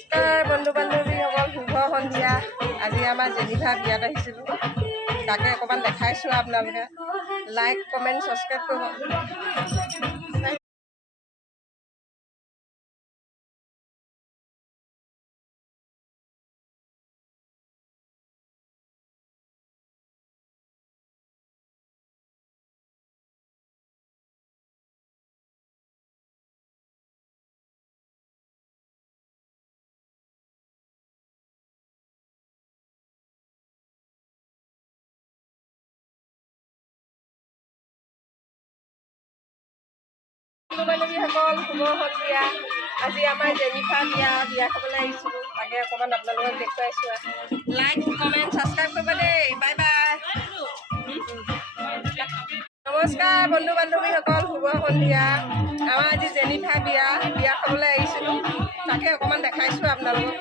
নমস্কাৰ বন্ধু বান্ধৱীসকল, শুভ সন্ধিয়া। আজি আমাৰ জেনিফা বিয়াত আহিছিলোঁ, তাকে অকণমান দেখাইছোঁ। আপোনালোকে লাইক কমেণ্ট ছাবস্ক্ৰাইব কৰিব। বন্ধু বান্ধৱীসকল, শুভ সন্ধিয়া। আজি আমাৰ জেনিফা বিয়া খাবলৈ আহিছিলোঁ, তাকে অকণমান আপোনালোকক দেখুৱাইছোঁ। লাইক কমেণ্ট ছাবস্ক্ৰাইব কৰিব দেই। Bye bye. নমস্কাৰ বন্ধু বান্ধৱীসকল, শুভ সন্ধিয়া। আমাৰ আজি জেনিফা বিয়া খাবলৈ আহিছিলোঁ, তাকে অকণমান দেখাইছোঁ আপোনালোকক।